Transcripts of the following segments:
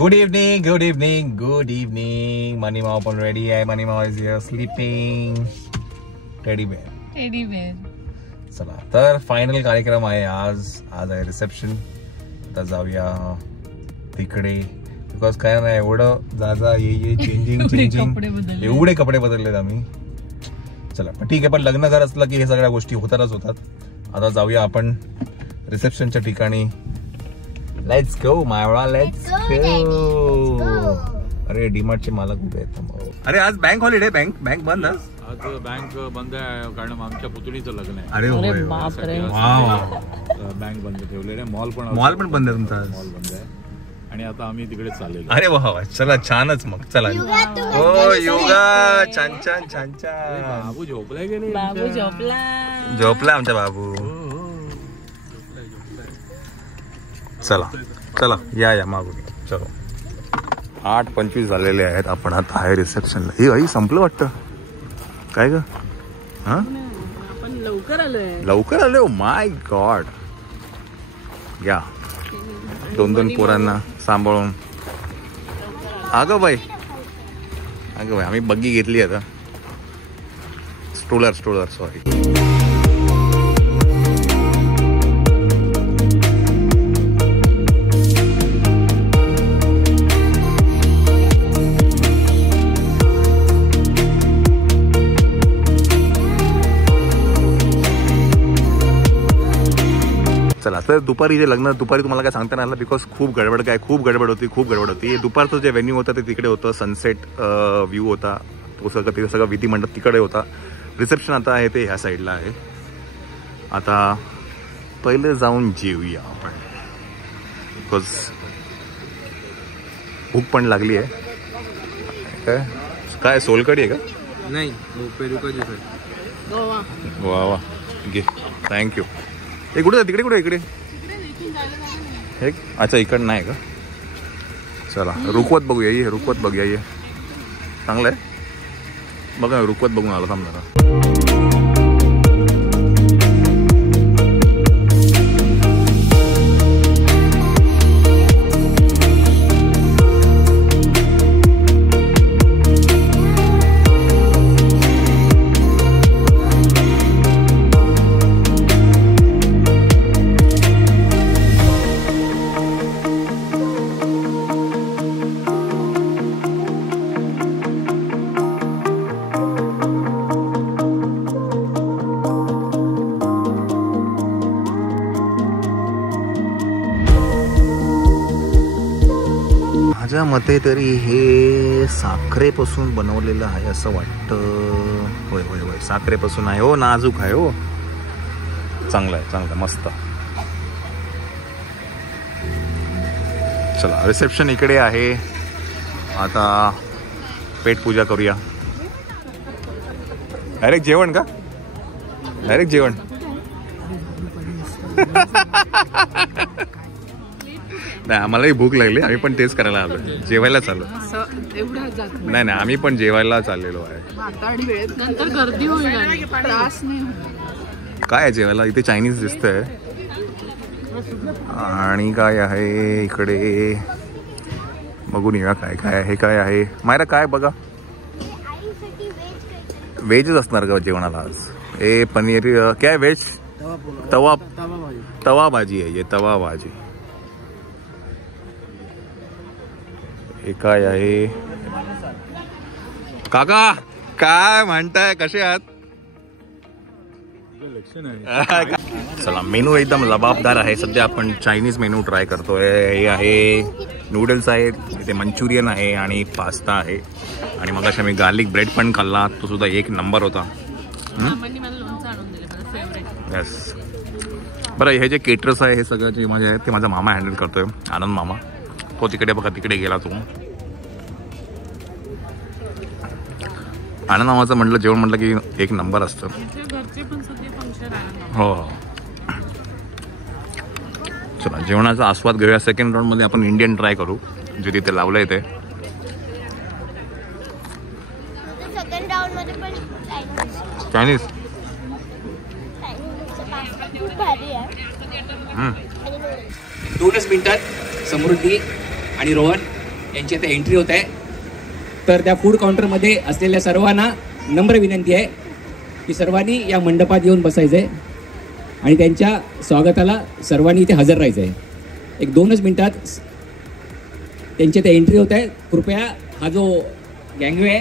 Good evening, good evening, good evening. Money Mao पण ready आहे. Money Mao is here sleeping. Teddy bear. Teddy bear. चला तर final कार्यक्रम आहे आज आहे रिसेप्शन. आता जाऊया तिकडे बिकॉज काय नाही एवढं जा ये चेंजिंग एवढे कपडे बदललेत आम्ही. चला पण ठीक आहे, पण लग्न घर असलं की हे सगळ्या गोष्टी होतातच होतात. आता जाऊया आपण रिसेप्शनच्या ठिकाणी. लेट्स गो मायवा, लेट्स गो. अरे डीमार्टचे मालक कुठे आहेत? अरे आज बँक हॉलिडे, बँक बंद. आज बँक बंद आहे कारण आमच्या पुतणीचं लग्न आहे. अरे बँक बंद ठेवलेले. मॉल पण बंद आहे तुमचा. मॉल बंद आहे आणि आता आम्ही तिकडे चाललेलो. अरे वा, चला छानच. मग चला. हो योगा, छान छान छान छान. बाबू झोपला गेले. बाबू झोपला आमचा बाबू. चला चला या मागून. चलो 8:25 झालेले आहेत. आपण आता आहे रिसेप्शनला. हे संपलं वाटतं. काय ग? हा आपण लवकर आलोय. माय गॉड. या 2 पोरांना सांभाळून. अगं बाई आम्ही बग्गी घेतली आता. Stroller sorry. चला तर दुपारी जे लग्न तुम्हाला काय सांगता नाही आलं बिकॉज खूप गडबड होती. दुपारचं जे व्हेन्यू होतं ते तिकडे होतं. सनसेट व्ह्यू होता. तो सगळं विधी मंडप तिकडे होता. रिसेप्शन आता आहे ते ह्या साईडला आहे. आता पहिले जाऊन जेवूया आपण बिकॉज भूक पण लागली आहे. काय सोलकढी आहे का? नाही वा घे. थँक्यू. हे कुठे तिकडे इकडे हे. अच्छा इकडं नाही का? चला रुकवत बघूया. ये रुकवत बघूया. ये चांगलं आहे बघा. रुकवत बघून आला थांब जरा. माझ्या मते तरी हे साखरेपासून बनवलेलं आहे असं वाटतं. होय साखरेपासून आहे. हो नाजूक आहे. हो चांगलं आहे मस्त. चला रिसेप्शन इकडे आहे. आता पेट पूजा करूया. डायरेक्ट जेवण का? डायरेक्ट जेवण. नाही आम्हालाही भूक लागली. आम्ही पण तेच करायला आलो. जेवायला चाललो. नाही आम्ही पण जेवायला चाललेलो आहे. काय आहे जेवायला? इथे चायनीज दिसतंय. आणि काय आहे इकडे बघून या. काय आहे? काय आहे मायरा? काय बघा. व्हेजच असणार का जेवणाला आज? हे पनीर काय व्हेज? तवा भाजी आहे. तवा भाजी. हे काय आहे? काका काय म्हणताय? कसे आहात? चला मेनू एकदम लबाबदार आहे. सध्या आपण चायनीज मेनू ट्राय करतोय. हे आहे नूडल्स आहेत, इथे मंचुरियन आहे आणि पास्ता आहे. आणि मग आम्ही गार्लिक ब्रेड पण खाल्ला. तो सुद्धा एक नंबर होता. यस. बरं हे जे केटरर्स आहे हे सगळं जे माझे आहेत ते माझा मामा हँडल करतोय. आनंद मामा. तो तिकडे बघा तिकडे गेला. तो आनंद मामाचं म्हटलं जेवण म्हटलं की एक नंबर असतं. हो. चला जेवणाचा आस्वाद घेऊया. सेकंड राऊंड मध्ये आपण इंडियन ट्राय करू जे तिथे लावलंय ते. चायनीज. 2 मिनिटात समृद्धी आणि रोहन यांची आता एंट्री होत आहे. तर त्या फूड काउंटरमध्ये असलेल्या सर्वांना नम्र विनंती आहे की सर्वांनी या मंडपात येऊन बसायचं आहे आणि त्यांच्या स्वागताला सर्वांनी इथे हजर राहायचं आहे. एक 2च मिनिटात त्यांची ते एंट्री होत आहे. कृपया हा जो गँगवे आहे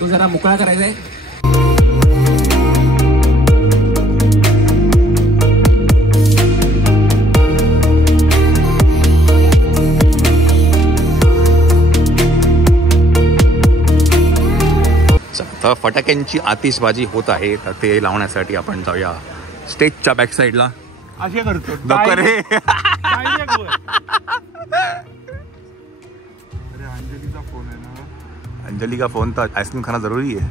तो जरा मोकळा करायचा आहे. तर फटाक्यांची आतिषबाजी होत आहे, तर ते लावण्यासाठी आपण जाऊया स्टेजच्या बॅक साईडला. असे करतो नको रे. अंजलीचा फोन आहे ना. अंजली का फोन तर आइसक्रीम खाना जरूरी है.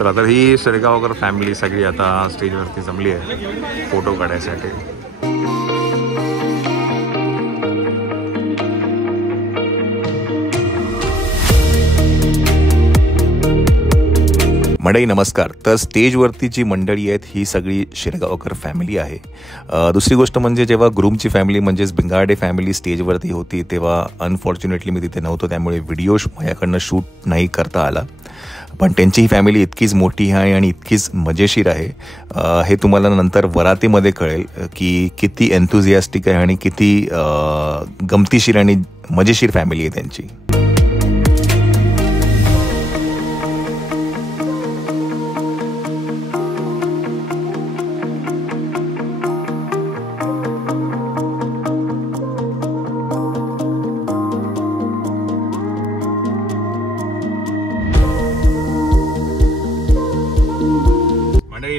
चला, तर ही शेरगावकर फॅमिली सगळी आता स्टेजवरती जमली आहे फोटो काढायसाठी. मंडळी नमस्कार. तर स्टेजवरती जी मंडळी आहेत ही सगळी शिरगावकर फॅमिली आहे. दुसरी गोष्ट म्हणजे जेव्हा ग्रूमची फॅमिली म्हणजेच बिंगाडे फॅमिली स्टेजवरती होती तेव्हा अनफॉर्च्युनेटली मी तिथे नव्हतो, त्यामुळे व्हिडिओ माझ्याकडनं शूट नाही करता आला. पण त्यांची ही फॅमिली इतकीच मोठी आहे आणि इतकीच मजेशीर आहे. हे तुम्हाला नंतर वरातीमध्ये कळेल की किती एन्थुझियास्टिक आहे आणि किती गमतीशीर आणि मजेशीर फॅमिली आहे त्यांची.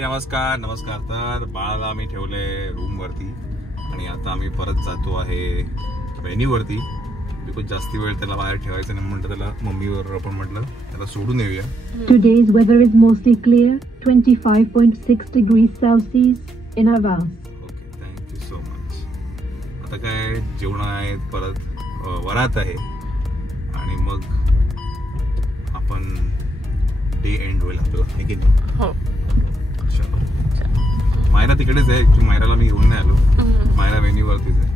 नमस्कार नमस्कार. तर बाळाला मी ठेवलंय रूमवरती आणि आता आम्ही परत जातो आहे व्हेन्यूवरती. बिकॉज जास्ती वेळ त्याला बाहेर ठेवायचं नाही म्हटलं, त्याला मम्मीवर आपण म्हटलं त्याला सोडून येऊया. Today's weather is mostly clear, 25.6 degrees Celsius in our house. Okay, thank you so much. आता काय जेवण आहेत, परत वरात आहे आणि मग आपण डे एंड होईल आपला, आहे की नाही? हो. मायरा तिकडेच आहे. ऍक्च्युली मायराला मी घेऊन नाही आलो. मायरा वेन्यूवरतीच आहे.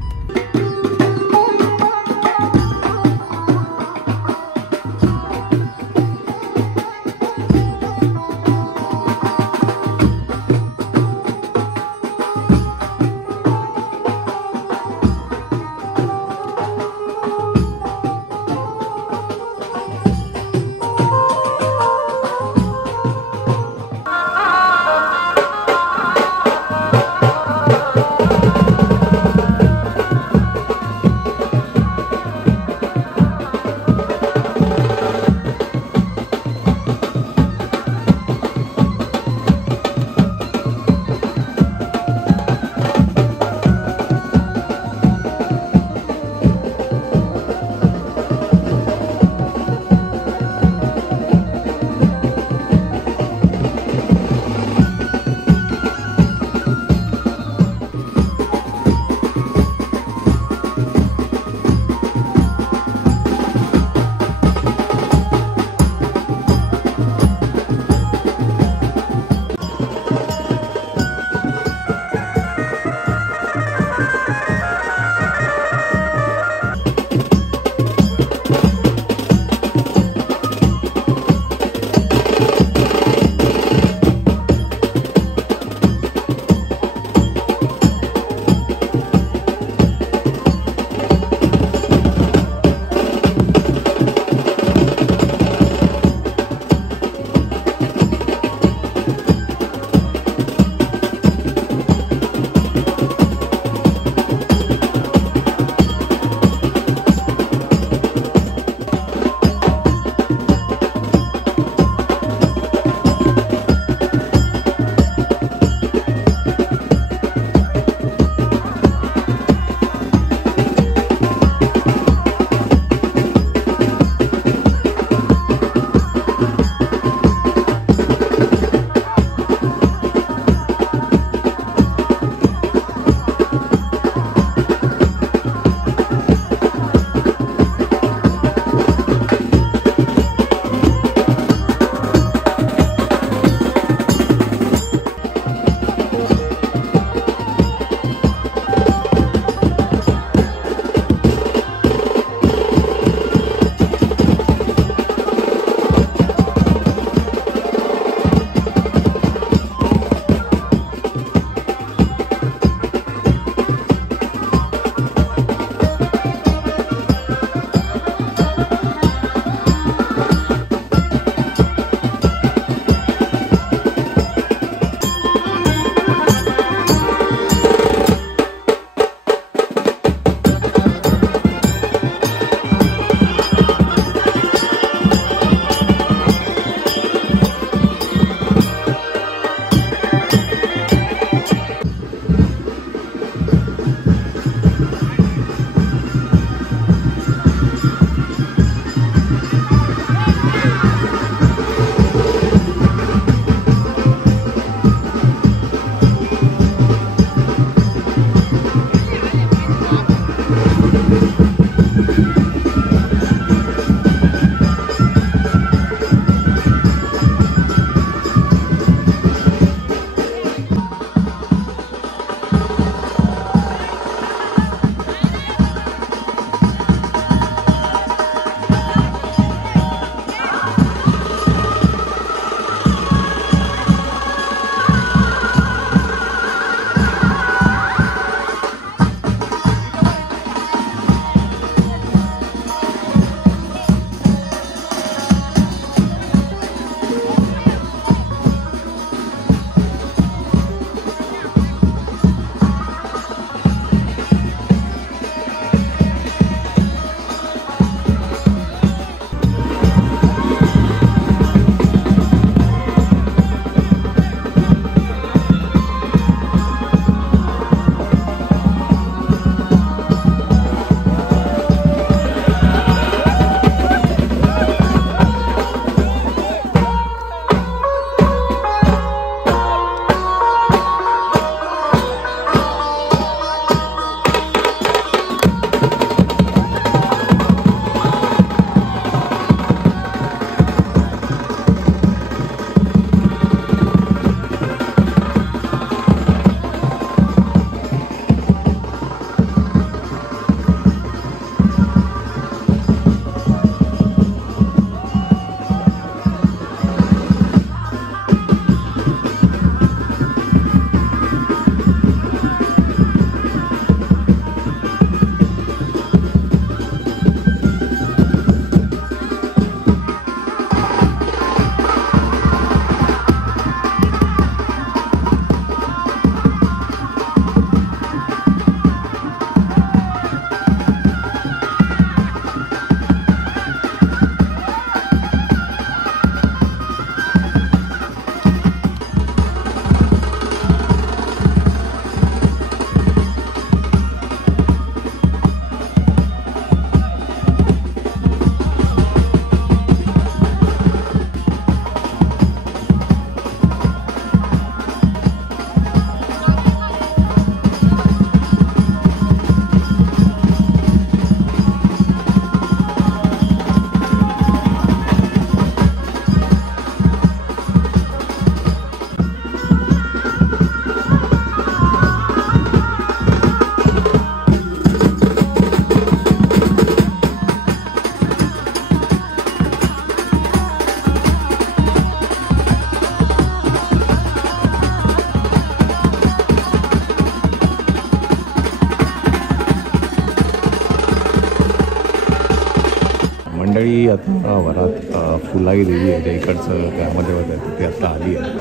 मंडळी आता वरात फुलाई देवी आहे ते इकडचं त्यामध्ये होतं ते आता आली आहे.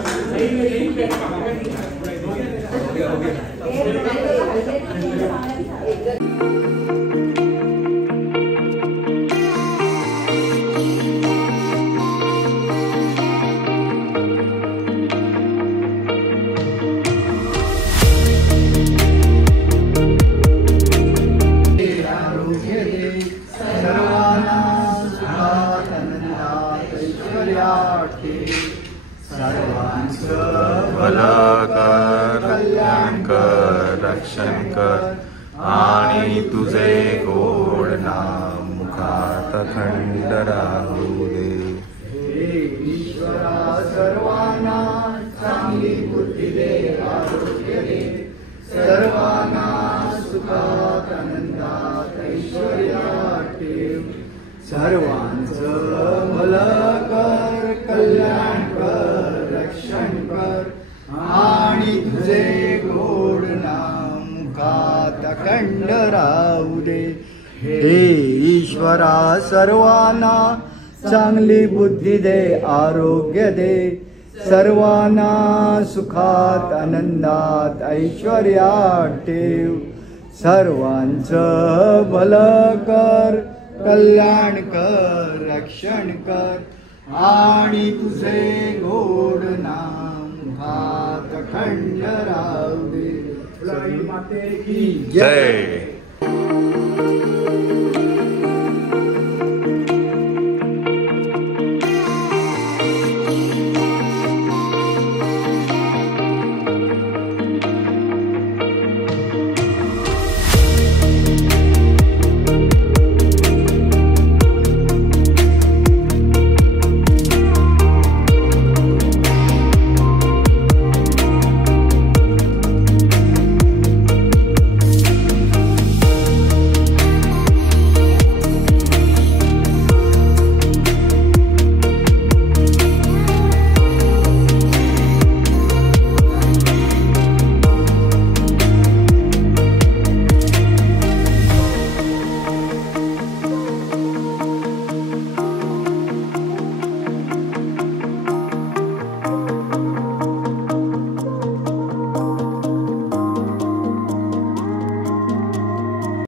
भला कर, कल्याण कर, रक्षण कर आणि तुझे गोड नाम मुखात खंड राहू दे. ईश्वरा सर्वांना चांगली बुद्धी दे, आरोग्य दे, सर्वांना सुखात आनंदात ऐश्वर्यात ठेव. सर्वांचं भलं कर, कल्याण कर, रक्षण कर आणि तुझे गोड नाम मुखात अखंड राहू दे. हे ईश्वरा सर्वांना चांगली बुद्धी दे, आरोग्य दे, सर्वांना सुखात आनंदात ऐश्वर्यात ठेव. सर्वांचं भलं कर, कल्याण कर, रक्षण कर आणि तुझे गोड नाम मुखात अखंड राहू दे. माते की जय.